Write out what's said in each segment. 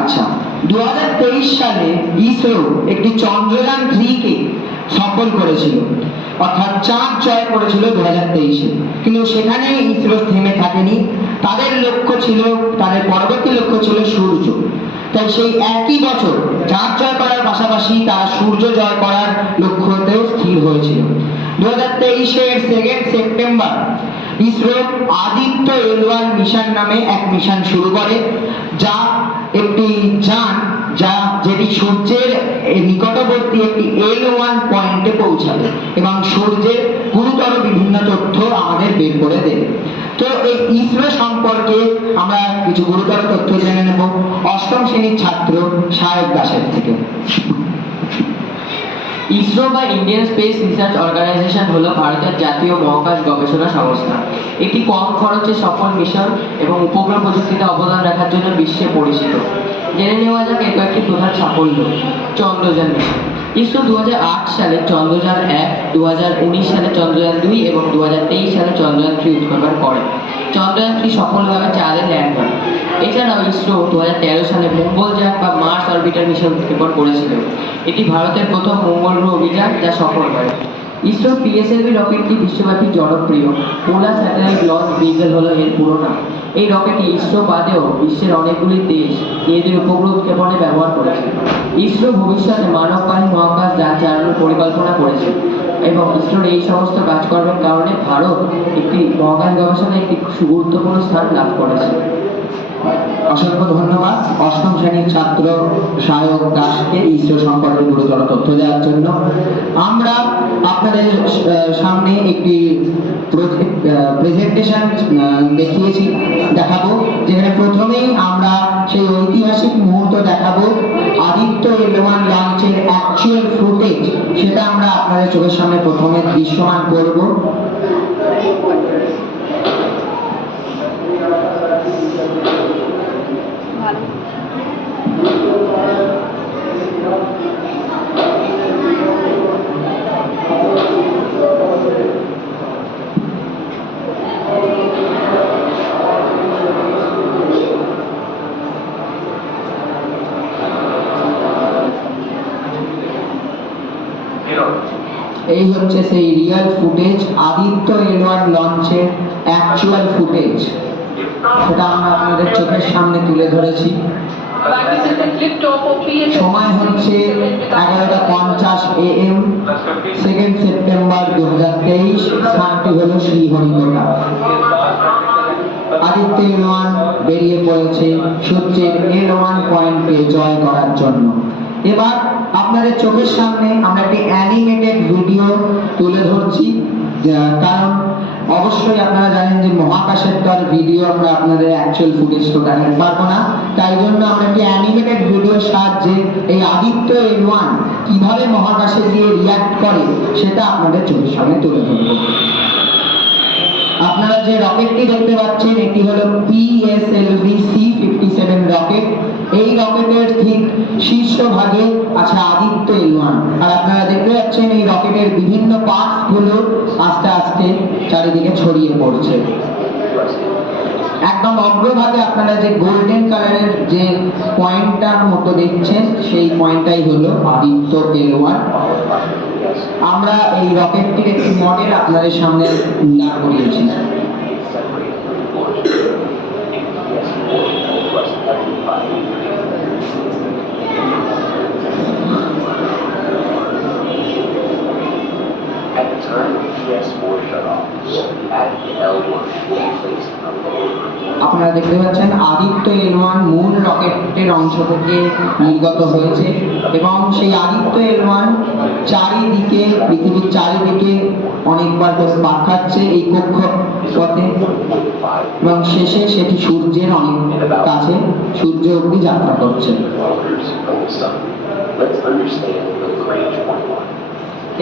আচ্ছা দু সালে ইসরো একটি চন্দ্রযান থ্রিকে সফল করেছিল। অর্থাৎ চাঁদ জয় করেছিল দু কিন্তু সেখানে ইসরো থেমে থাকেনি। তাদের লক্ষ্য ছিল, তাদের পরবর্তী লক্ষ্য ছিল সূর্য। তাই সেই একই বছর চাঁদ জয় করার পাশাপাশি তারা সূর্য জয় করার লক্ষ্যতেও স্থির হয়েছিল। দু হাজার তেইশের second September ISRO Aditya L one mission নামে এক মিশন শুরু করে, যা একটি যান, যা যেটি সূর্যের নিকটবর্তী একটি এল ওয়ান পয়েন্টে পৌঁছাবে এবং সূর্যের গুরুতর বিভিন্ন তথ্য আমাদের বের করে দেবে। তো এই ইসরো সম্পর্কে আমরা কিছু গুরুতর তথ্য জেনে নেব। অষ্টম শ্রেণির ছাত্র সাহেব দাসের থেকে। ইসরো বা ইন্ডিয়ান স্পেস রিসার্চ অর্গানাইজেশন হলো ভারতের জাতীয় মহাকাশ গবেষণা সংস্থা। এটি কম খরচে সফল মিশন এবং উপগ্রহ প্রযুক্তিতে অবদান রাখার জন্য বিশ্বে পরিচিত। জেনে নেওয়া যাক এর কয়েকটি প্রধান সাফল্য। চন্দ্রযান মিশন। ইসরো দু হাজার আট সালে চন্দ্রযান এক দু সালে চন্দ্রযান দুই এবং দু হাজার তেইশ সালে চন্দ্রযান থ্রি উৎক্ষেপণ করে। চন্দ্রযান থ্রি সফলভাবে চাঁদে ল্যান্ড হয় এছাড়াও ইসরো দু হাজার তেরো সালে মঙ্গলযান বা মার্স অরবিটার মিশন উৎক্ষেপণ করেছিল এটি ভারতের প্রথম মঙ্গল গ্রহ অভিযান যা সফল হয় ইসরো পিএসএলভি রকেটটি বিশ্বব্যাপী জনপ্রিয়? পোলার স্যাটেলাইট লঞ্চ ভেহিকেল হলো এর পুরো নাম। এই রকেটটি ইসরো বাদেও বিশ্বের অনেকগুলি দেশ নিজেদের উপগ্রহ উৎক্ষেপণে ব্যবহার করেছে। ইসরো ভবিষ্যতে মানববাহী মহাকাশ যান চালানোর পরিকল্পনা করেছে এবং ইসরোর এই সমস্ত কাজকর্মের কারণে ভারত একটি মহাকাশ গবেষণায় একটি সুগুরুত্বপূর্ণ স্থান লাভ করেছে। অসংখ্য ধন্যবাদ। অষ্টম শ্রেণির ছাত্র সায়ক দাসকে ইসরো সম্পর্কে গুরুতর তথ্য দেওয়ার জন্য। আমরা আপনাদের সামনে একটি প্রেজেন্টেশন দেখিয়েছি, দেখাবো। যেখানে প্রথমেই আমরা সেই ঐতিহাসিক মুহূর্ত দেখাবো। আদিত্য এলওয়ান লঞ্চের অ্যাকচুয়াল ফুটেজ সেটা আমরা আপনাদের চোখের সামনে প্রথমে দৃশ্যমান করব এই হচ্ছে সেই real footage Aditya L one লঞ্চের অ্যাকচুয়াল ফুটেজ সেটা আমরা আপনাদের চোখের সামনে তুলে ধরেছি। সময় হচ্ছে এগারোটা পঞ্চাশ এ এম সেকেন্ড সেপ্টেম্বর দু হাজার তেইশ স্থানটি হলো শ্রীহরিকোটা আদিত্য ওয়ান বেরিয়ে পড়েছে সূর্যের এল ওয়ান পয়েন্টকে জয় করার জন্য। এবার আপনাদের চোখের সামনে আমরা একটি অ্যানিমেটেড ভিডিও কারণ অবশ্যই আপনারা জানেন যে মহাকাশের তো আর ভিডিও আমরা আপনাদের অ্যাকচুয়াল ফুটেজ তো দেখাতে পারব না। তাই জন্য আমরা একটি অ্যানিমেটেড ভিডিওর সাহায্যে এই আদিত্য এল ওয়ান কীভাবে মহাকাশে গিয়ে রিয়াক্ট করে, সেটা আপনাদের চোখের সামনে তুলে ধরবো। আপনারা যে রকেটটি দেখতে পাচ্ছেন, এটি হলো PSLV C fifty seven rocket এই রকেটের ঠিক শীর্ষভাগে আছে আদিত্য এল ওয়ান আর আপনারা দেখতে পাচ্ছেন এই রকেটের বিভিন্ন পার্টসগুলো আস্তে চারিদিকে ছড়িয়ে পড়ছে। একদম অগ্রভাগে আপনারা যে গোল্ডেন কালারের যে পয়েন্টটার মতো দেখছেন, সেই পয়েন্টটাই হলো আদিত্য এল আমরা এই রকেটটির একটি মডেল আপনাদের সামনে দাঁড় করিয়েছি। Time of PS4 shut off, at L1 will be placed on the lower আপনারা দেখতে পাচ্ছেন আদিত্য এল ওয়ান মূল রকেটের অংশ থেকে নির্গত হয়েছে এবং সেই আদিত্য এল ওয়ান চারিদিকে পৃথিবীর চারিদিকে অনেকবার করে পাক খাচ্ছে এই কক্ষ পথে এবং শেষে সেটি সূর্যের অনেক কাছে সূর্য অব্দি যাত্রা করছে. Let's understand the.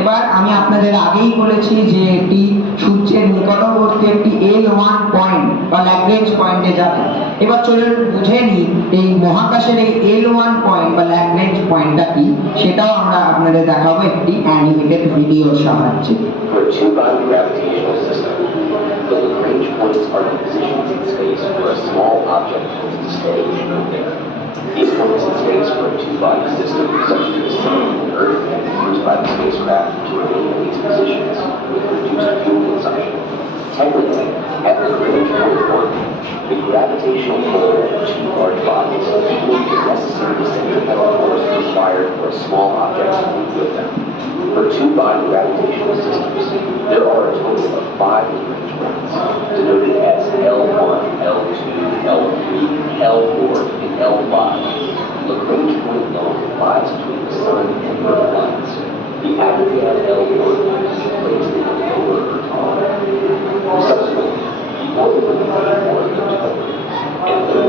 এবার আমি আপনাদের আগেই বলেছি যে এটি সূর্যের নিকটবর্তী একটি এল ওয়ান পয়েন্ট বা ল্যাগ্রেঞ্জ পয়েন্টে যাবে। এবার চলুন বুঝে নিই, এই মহাকাশের এই এল ওয়ান পয়েন্ট বা ল্যাগ্রেঞ্জ পয়েন্টটা কি? সেটাও আমরা আপনাদের দেখাবো একটি অ্যানিমেটেড ভিডিওর সাহায্যে। By the spacecraft to remain in these positions with reduced fuel consumption. Technically, at the range point one, the gravitational pull of two large bodies equals the necessary centripetal force required for a small object to move with them. For two-body gravitational systems, there are a total of five Lagrange points, denoted as L1, L2, L3, L4, and L5. Lagrange point alone lies between the Sun and Earth lines subsequently,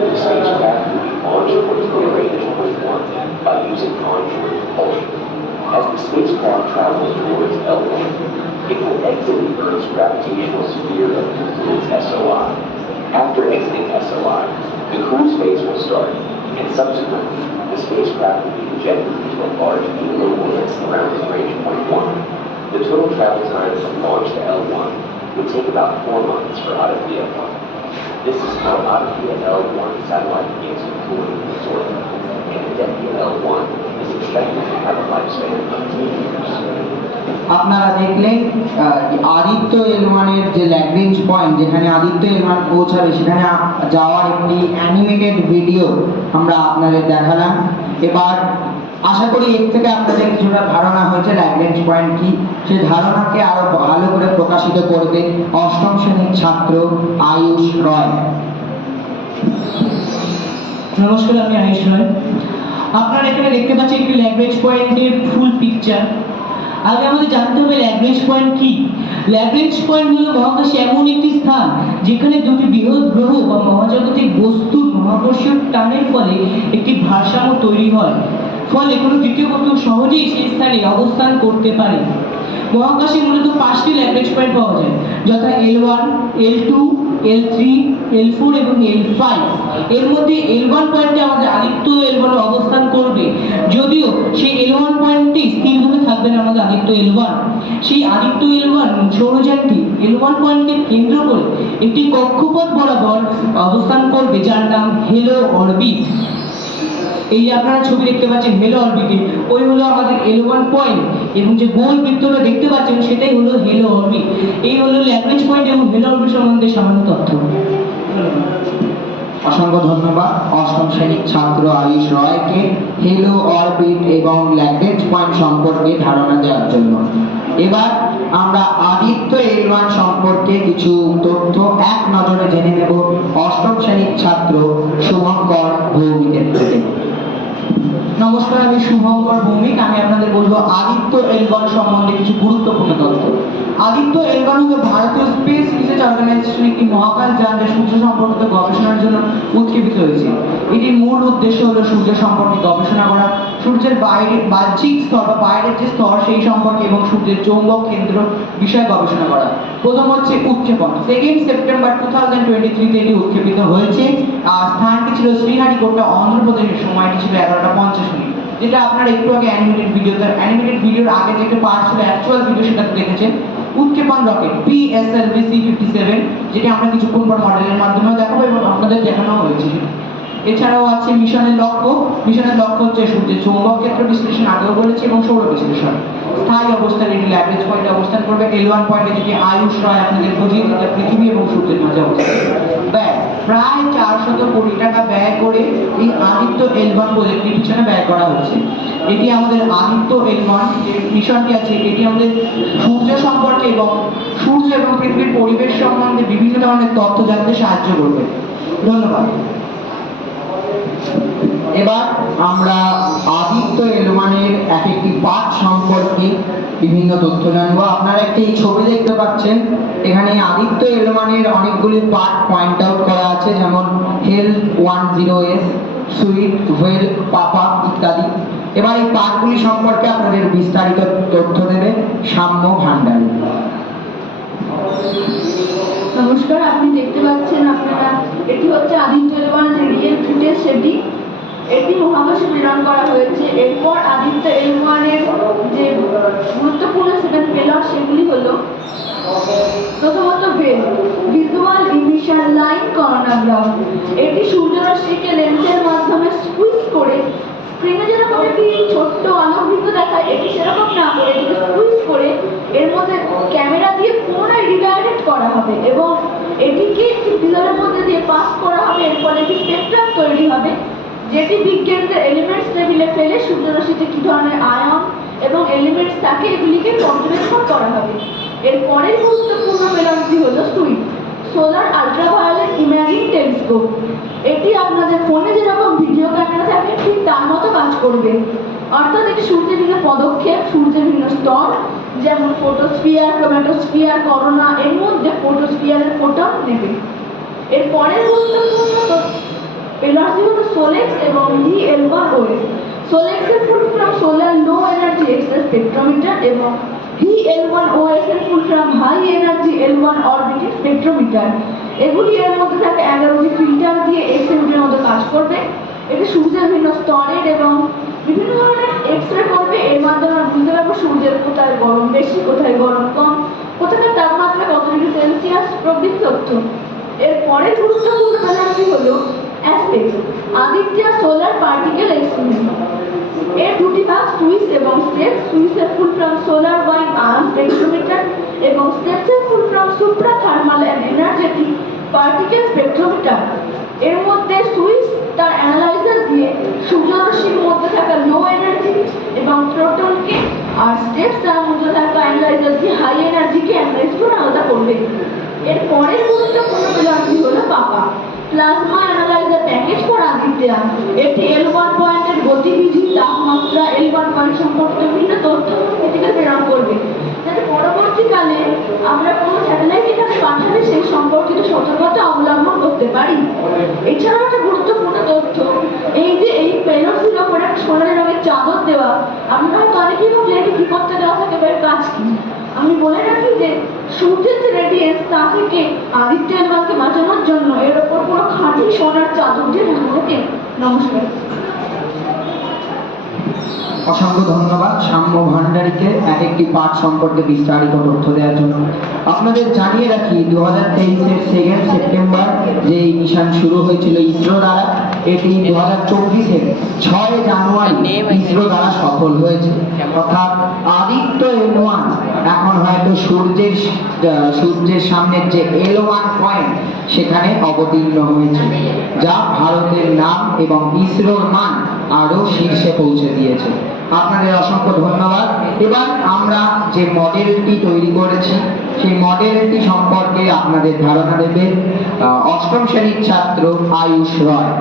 the spacecraft be launched by using propulsion. As the spacecraft travels towards L1, it will exit Earth's gravitational sphere SOI. After exiting SOI, the cruise phase will start, and subsequently, the spacecraft will be ejected into a large halo orbit around Lagrange point one. The total travel time from launch to L1 would take about four months for Odyssey L1. This is how Odyssey L1 satellite begins to cool in its orbit, and Odyssey L1 is expected to have a lifespan of 10 years. আপনারা দেখলেন আদিত্য এল ওয়ানের যে Lagrange point যেখানে Aditya L one পৌঁছাবে, সেখানে যাওয়ার একটি animated video আমরা আপনাদের দেখালাম। এবার আশা করি এর থেকে আপনাদের কিছুটা ধারণা হয়েছে ল্যাগ্রেঞ্জ পয়েন্ট কি। সেই ধারণাকে আরও ভালো করে প্রকাশিত করবে অষ্টম শ্রেণির ছাত্র আয়ুষ রয়। নমস্কার, আমি আয়ুষ রয়। আপনারা এখানে দেখতে পাচ্ছেন একটি ল্যাঙ্গুয়েজ পয়েন্টের ফুল পিকচার আগে আমাদের জানতে হবে ল্যাঙ্গুয়েজ পয়েন্ট কি? ল্যাঙ্গুয়েজ পয়েন্ট হলো মহাকাশে এমন একটি স্থান যেখানে দুটি বৃহৎ গ্রহ বা মহাজাগতিক বস্তুর মহাকর্ষীয় টানের ফলে একটি ভারসাম্য তৈরি হয়। ফলে কোনো তৃতীয় বস্তু সহজেই সেই স্থানে অবস্থান করতে পারে। মহাকাশে মূলত পাঁচটি ল্যাঙ্গুয়েজ পয়েন্ট পাওয়া যায়, যথা L one L two L three L four এবং এল ফাইভ এর মধ্যে এল ওয়ান পয়েন্টে আমাদের আদিত্য এল ওয়ান অবস্থান করবে। যদিও সেই এল ওয়ান পয়েন্টটি স্থিরভাবে থাকবে আমাদের আদিত্য এল ওয়ান সেই আদিত্য এল ওয়ান সৌরযানটি এল ওয়ান পয়েন্টকে কেন্দ্র করে একটি কক্ষপথ বরাবর অবস্থান করবে, যার নাম হেলো অরবিট এই যে আপনারা ছবি দেখতে পাচ্ছেন হেলো অরবিটে ওই হলো আমাদের এল ওয়ান পয়েন্ট, এবং যে গোল বৃত্তটা দেখতে পাচ্ছেন সেটাই হলো হেলো অরবিট এই হলো ল্যাঙ্গুয়েজ পয়েন্ট এবং হেলো অরবিট সম্বন্ধে সামান্য তথ্য। অসংখ্য ধন্যবাদ। অষ্টম শ্রেণির ছাত্র আয়ুষ রয়কে হেলো অরবিট এবং ল্যাগ্রেঞ্জ পয়েন্ট সম্পর্কে ধারণা দেওয়ার জন্য। এবার আমরা আদিত্য এল ওয়ান সম্পর্কে কিছু তথ্য এক নজরে জেনে নেব অষ্টম শ্রেণির ছাত্র শুভঙ্কর ভৌমিকের থেকে। নমস্কার, আমি শুভঙ্কর ভৌমিক। আমি আপনাদের বলব আদিত্য এলগন সম্বন্ধে কিছু গুরুত্বপূর্ণ তথ্য। আদিত্য এলগন হলো ভারতীয় স্পেস রিসার্চ অর্গানাইজেশন একটি মহাকাশ যান যা সূর্য সম্পর্কিত গবেষণার জন্য উৎক্ষেপিত হয়েছে। এটির মূল উদ্দেশ্য হলো সূর্য সম্পর্কে গবেষণা করা। সূর্যের বাইরে বাহ্যিক স্তর বা বাইরের যে স্তর সেই সম্পর্কে এবং সূর্যের চৌম্বক কেন্দ্র বিষয়ে গবেষণা করা। প্রথম হচ্ছে উৎক্ষেপণ। Second September two thousand twenty থ্রিতে এটি উৎক্ষেপিত হয়েছে। আর স্থানটি ছিল শ্রীহারিকোটা অন্ধ্রপ্রদেশের। সময়টি ছিল এগারোটা পঞ্চাশ মিনিট। যেটা আপনারা একটু আগে অ্যানিমেটেড ভিডিওতে অ্যানিমেটেড ভিডিওর আগে যে একটা পার্ট ছিল অ্যাকচুয়াল ভিডিও সেটাতে দেখেছেন। উৎক্ষেপণ rocket PSLV C fifty seven যেটি আমরা কিছুক্ষণ পর মডেলের মাধ্যমেও দেখাবো এবং আপনাদের দেখানো হয়েছে। এছাড়াও আছে মিশনের লক্ষ্য। মিশনের লক্ষ্য হচ্ছে সূর্যের চৌম্বক ক্ষেত্র বিশ্লেষণ, আগেও বলেছি, এবং সৌর বিশ্লেষণ। স্থায়ী অবস্থান, এটি ল্যাবেজ পয়েন্টে অবস্থান করবে। এল ওয়ান পয়েন্টে যেটি আয়ুষ রয় আপনাদের বুঝিয়ে দিতে, পৃথিবী এবং সূর্যের মাঝে অবস্থান চারশত কোটি টাকা ব্যয় করে এই আদিত্য এল ওয়ান প্রজেক্টের পিছনে ব্যয় করা হয়েছে এটি আমাদের আদিত্য এল ওয়ান যে মিশনটি আছে, এটি আমাদের সূর্য সম্পর্কে এবং সূর্য এবং পৃথিবীর পরিবেশ সম্বন্ধে বিভিন্ন ধরনের তথ্য জানতে সাহায্য করবে। ধন্যবাদ। এবার আমরা আদিত্য এলমানের এক একটি পাঠ সম্পর্কে বিভিন্ন তথ্য জানব। আপনারা একটি ছবি দেখতে পাচ্ছেন। এখানে আদিত্য এলমানের অনেকগুলি পার্ট পয়েন্ট আউট করা আছে, যেমন health one zero S SUIT well PAPA ইত্যাদি। এবার এই পার্টগুলি সম্পর্কে আপনাদের বিস্তারিত তথ্য দেবে সাম্য ভান্ডারী। নমস্কার, আপনি দেখতে পাচ্ছেন আপনারা, এটি হচ্ছে আদিত্য এলওয়ান রিয়েল ফুটেজ সেটি এটি মহাকাশে প্রেরণ করা হয়েছে। এরপর আদিত্য এল ওয়ানের যে গুরুত্বপূর্ণ সেভেন পেলার সেগুলি হলো, প্রথমত VEL visual emission line coronagraph এটি সূর্যরশ্মিকে লেন্সের মাধ্যমে স্কুইজ করে স্ক্রিনে যেরকম একটি ছোট্ট আলোকবৃত্ত দেখায়, এটি সেরকম না করে এটিকে করে এর মধ্যে ক্যামেরা দিয়ে পুনরায় রিডাইরেক্ট করা হবে এবং এটিকে একটি পিলারের মধ্যে দিয়ে পাস করা হবে এর ফলে একটি স্পেকট্রাম তৈরি হবে। যেটি বিজ্ঞানীদের এলিমেন্টস লেভেলে ফেলে সূর্যরশ্মিতে কী ধরনের আয়ন এবং এলিমেন্টস থাকে এগুলিকে পর্যবেক্ষণ করা হবে। এর পরের গুরুত্বপূর্ণ মেলনটি হলো SUIT solar ultraviolet imaging telescope. এটি আপনাদের ফোনে যেরকম ভিডিও ক্যামেরা থাকে, ঠিক তার মতো কাজ করবে। অর্থাৎ এটি সূর্যের বিভিন্ন পদক্ষেপ, সূর্যের বিভিন্ন স্তর, যেমন ফটোস্ফিয়ার ক্রোম্যাটোস্ফিয়ার করোনা এর মধ্যে ফটোস্ফিয়ারের ফোটন নেবে। এর পরের গুরুত্বপূর্ণ এলার্জি হলো D L one OS সোলেক্সের full form solar low energy excess spectrometer এবং ডি এল ওয়ান ওএস এর ফুল ফর্ম হাই এগুলি এর মধ্যে থাকে এগারোটি ফিল্টার দিয়ে এক্স রের মতো কাজ করবে। এটি সূর্যের বিভিন্ন স্তরের এবং বিভিন্ন ধরনের এক্স রে করবে। এর মাধ্যমে আমরা বুঝতে পারব সূর্যের কোথায় গরম বেশি, কোথায় গরম কম, কোথাকার তাপমাত্রা কত ডিগ্রি সেলসিয়াস প্রভৃতি তথ্য। এর পরের গুরুত্বপূর্ণ হলো aspect Aditya solar particle experiment এর দুটি ভাগ সুইস এবং steps সুইসের full from solar wind arm spectrometer এবং স্টেপসের full from supra thermal and energetic particle spectrometer এর মধ্যে সুইস তার অ্যানালাইজার দিয়ে সূর্যরশ্মির মধ্যে থাকা লো এনার্জি এবং প্রোটনকে আর স্টেপস তার মধ্যে থাকা অ্যানালাইজার দিয়ে হাই এনার্জিকে অ্যানালাইজ করে আলাদা করবে। এর পরের গুরুত্বপূর্ণ প্লানটি হলো PAPA plasma analyser package for Aditya এটি এল ওয়ান পয়েন্টের গতিবিধি তাপমাত্রা এল ওয়ান পয়েন্ট সম্পর্কিত বিভিন্ন তথ্য এটিকে প্রেরণ করবে। যাতে পরবর্তীকালে আমরা কোনো স্যাটেলাইট এখানে পাঠালে সেই সম্পর্কিত সতর্কতা অবলম্বন করতে পারি। এছাড়াও একটা গুরুত্বপূর্ণ তথ্য, এই যে এই পেলোসির ওপরে সোনালি রঙের চাদর দেওয়া আপনারা হয়তো অনেকেই ভাবলে এটি কি করতে দেওয়া থাকে বা এর কাজ কি আমি বলে রাখি যে সূর্যের যে রেডিয়েন্স তা থেকে আদিত্য এলবানকে বাঁচানোর জন্য এর ওপর পুরো খাঁটি সোনার চাদর দিয়ে ঢাকা নমস্কার। অসংখ্য ধন্যবাদ সাম্য ভান্ডারীকে এক একটি পাঠ সম্পর্কে বিস্তারিত তথ্য দেওয়ার জন্য। আপনাদের জানিয়ে রাখি দু হাজার তেইশের সেকেন্ড সেপ্টেম্বর যে এই মিশন শুরু হয়েছিল ইসরো দ্বারা এটি দু হাজার চব্বিশের ছয় জানুয়ারি ইসরো দ্বারা সফল হয়েছে। অর্থাৎ আদিত্য এল ওয়ান হয়তো সূর্যের সূর্যের সামনের যে এল ওয়ান পয়েন্ট সেখানে অবতীর্ণ হয়েছে যা ভারতের নাম এবং ইসরোর মান আরও শীর্ষে পৌঁছে দিয়েছে। আপনাদের অসংখ্য ধন্যবাদ। এবার আমরা যে মডেলটি তৈরি করেছি সেই মডেলটি সম্পর্কে আপনাদের ধারণা দেবে আহ, অষ্টম শ্রেণির ছাত্র আয়ুষ রয়।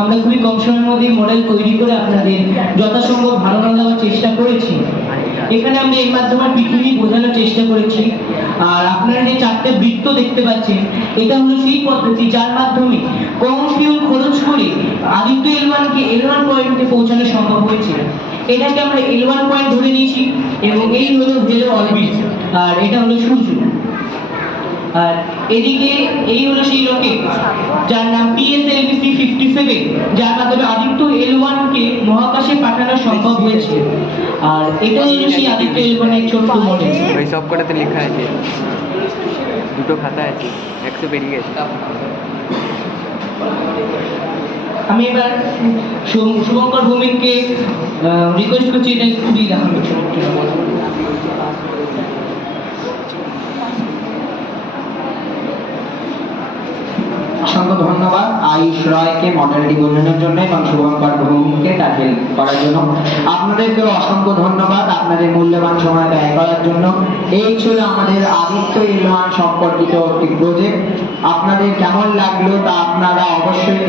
আমরা খুবই কম সময়ের মধ্যে মডেল তৈরি করে আপনাদের যথাসম্ভব ভালো ধারণা দেওয়ার চেষ্টা করেছি। এখানে আমরা এর মাধ্যমে পৃথিবী বোঝানোর চেষ্টা করেছি। আর আপনারা যে চারটে বৃত্ত দেখতে পাচ্ছেন, এটা হলো সেই পদ্ধতি যার মাধ্যমে কম ফিউল খরচ করে আদিত্য এল ওয়ানকে এল ওয়ান পয়েন্টে পৌঁছানো সম্ভব হয়েছে। এটাকে আমরা এল ওয়ান পয়েন্ট ধরে নিয়েছি এবং এই হলো আর এটা হলো সূর্য। আর এদিকে এই হলো সেই রকেট যার নাম পিএসএলভিসি ফিফটি সেভেন যার মাধ্যমে আদিত্য এল ওয়ানকে মহাকাশে পাঠানো সম্ভব হয়েছে। আর এটা হলো সেই আদিত্য এল ওয়ানের ছোট্ট মডেল ওই সব কটাতে লেখা আছে। দুটো খাতা আছে একশো পেরিয়ে গেছে। আমি এবার শুভঙ্কর ভৌমিককে রিকোয়েস্ট করছি এটা স্কুটি দেখানোর জন্য অসংখ্য ধন্যবাদ আয়ুষ রয়কে মডেলটি বোঝানোর জন্য এবং শুভঙ্কর ভৌমিককে দাখিল করার জন্য। আপনাদেরকেও অসংখ্য ধন্যবাদ। আপনাদের মূল্যবান সময় ব্যয় করার জন্য। এই ছিল আমাদের আদিত্য ইলহান সম্পর্কিত একটি প্রজেক্ট আপনাদের কেমন লাগল তা আপনারা অবশ্যই